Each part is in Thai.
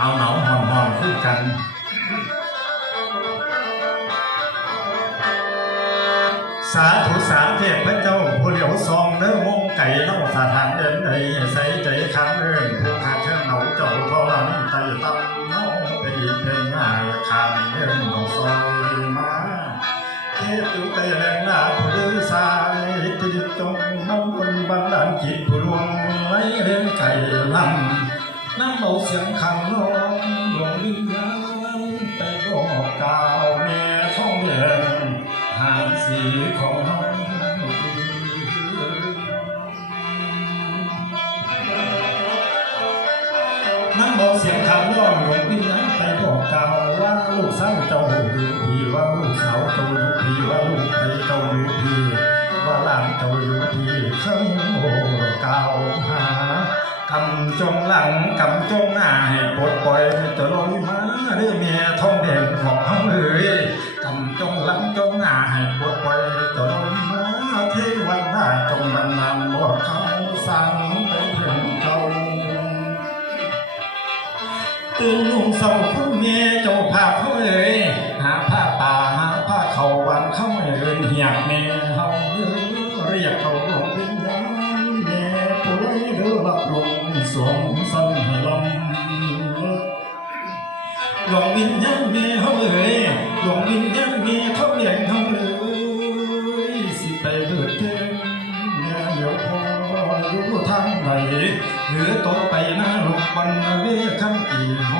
เอาหนาวหอนหอนคู่กันสาธุสามเทพพระเจ้าผู้เหลียวซองเนื้อวงไก่เล่าสถานเดินใดใส่ใจคันเอินผู้ขาเชิญเหนาเจ้าทอรันไตตั้มเนาไปอีกเพลงง่ายคานเอินของซอยมาเทพอยู่ใต้แรงลาผู้ดื้อสายติดจงน้ำคนบันดาลจิตผู้ลวงไว้เรื่องไก่ลำ น้ำเบาเสียงขังร้องหลวงวิญญาณไปบอกกล่าวแม่ท้องเดือนหางสีของน้องนั่งบอกเสียงคำร้องหลวงพี่นั้นไปบอกกล่าวว่าลูกสาวเจ้าอยู่พี่ว่าลูกสาวเจ้าอยู่พี่ว่าลูกใครเจ้าอยู่พี่ว่าหลานเจ้าอยู่พี่ข้างโอ้กล่า วหากำจงหลังกำจงหน้าให้ปลดปล่อยจะลอยมาเรื่องเมียท้องแดงของเขาเอ๋ยกำจงหลังจงหน้าให้ปวดไปตลอดมาเทวันหน้าจงบันนำบอกเขาสั่งไปถึงเขาตื่นลุงเศร้าคุณเมียเจ้าภาพเขาเอ่ยหาผ้าป่าหาผ้าเขาวันเขาเอ่ยเหียกเมเฮาเรียกเขาลง ไรเดือรับลงสวงสันหลำหลวงวินยังเมเขาเอ๋ยหลวงวินยังเมเขาเลี้ยงเขาเอ๋ยสิไปเกิดเทงแม่เดี๋ยวพออยู่ทางไหนหรือต่อไปหน้าลูกวันเวคันอีหอ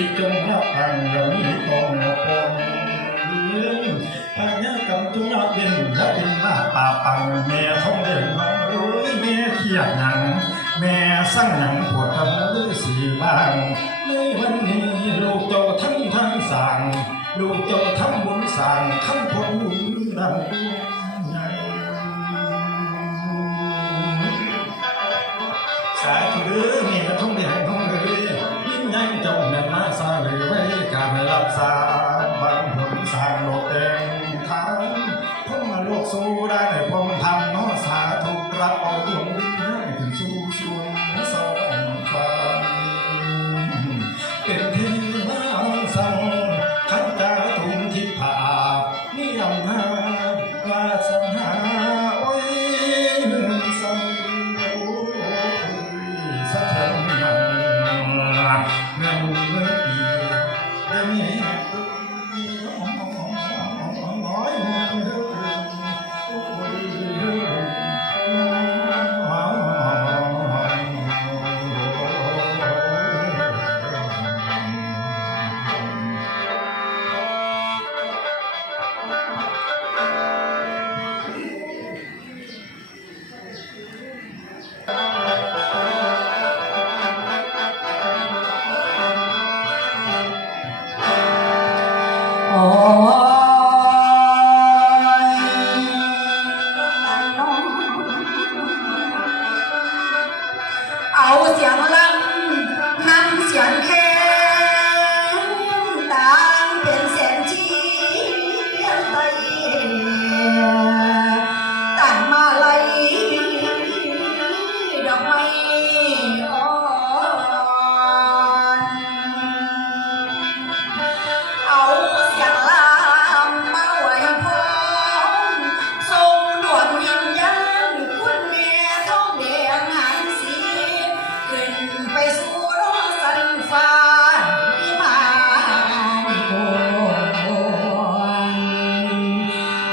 ที่จงรับทางเรานี้ต้องรับปองปัญากรรมจงรับเป็นและเป็นหน้าตาปังแม่ท้องเดินมาเอ้ยแม่เขียดหนัง แม่สร้างหนังปวดทำด้วยสีบางในวันนี้ลูกเจ้าทั้งทั้งสั่งลูกเจ้าทั้งบุญสั่งทั้ง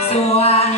สวร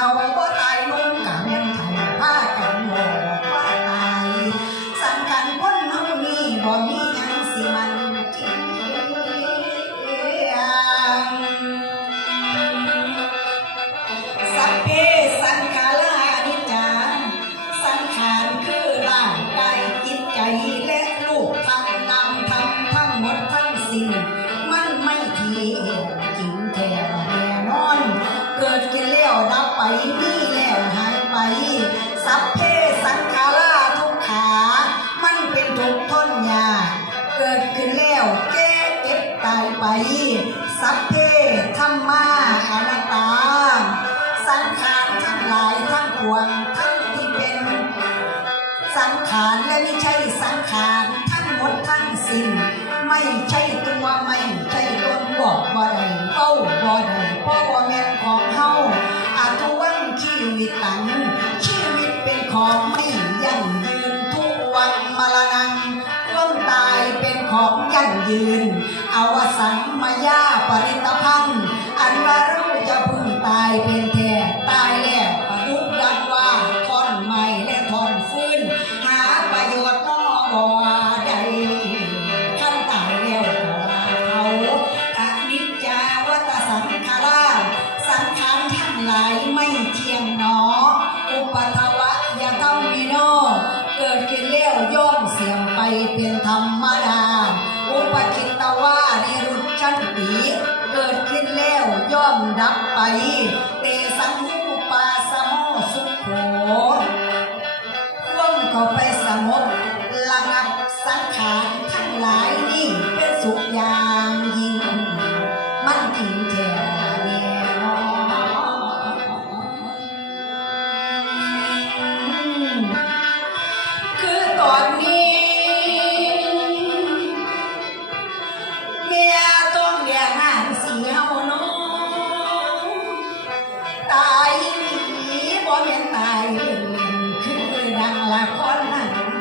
Apa? ไปมีแล้วหายไป สัพเพสังขาราทุกขา มันเป็นทุกทนยาเกิดขึ้นแล้วแก่เก็บตายไป สัพเพธรรมาอนาตตา สังขารทั้งหลายทั้งปวงทั้งที่เป็น สังขารและไม่ใช่สังขารทั้งหมดทั้งสิ้นไม่ใช่ต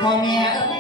画面。